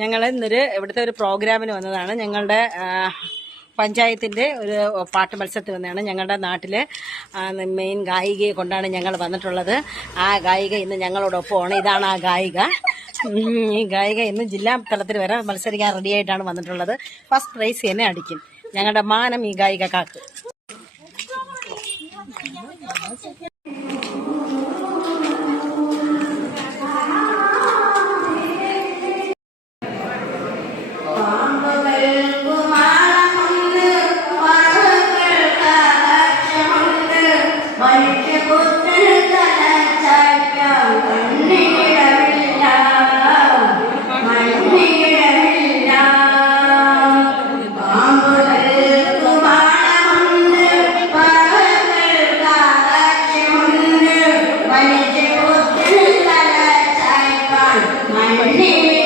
ഞങ്ങൾ ഇന്നൊരു ഇവിടുത്തെ ഒരു പ്രോഗ്രാമിന് വന്നതാണ്. ഞങ്ങളുടെ പഞ്ചായത്തിൻ്റെ ഒരു പാട്ട് മത്സരത്തിൽ വന്നതാണ്. ഞങ്ങളുടെ നാട്ടിലെ മെയിൻ ഗായികയെ കൊണ്ടാണ് ഞങ്ങൾ വന്നിട്ടുള്ളത്. ആ ഗായിക ഇന്ന് ഞങ്ങളോടൊപ്പമാണ്. ഇതാണ് ആ ഗായിക. ഈ ഗായിക ഇന്ന് ജില്ലാ തലത്തിൽ വരെ മത്സരിക്കാൻ റെഡിയായിട്ടാണ് വന്നിട്ടുള്ളത്. ഫസ്റ്റ് പ്രൈസ് തന്നെ അടിക്കും. ഞങ്ങളുടെ മാനം ഈ ഗായിക കാക്ക്. Money.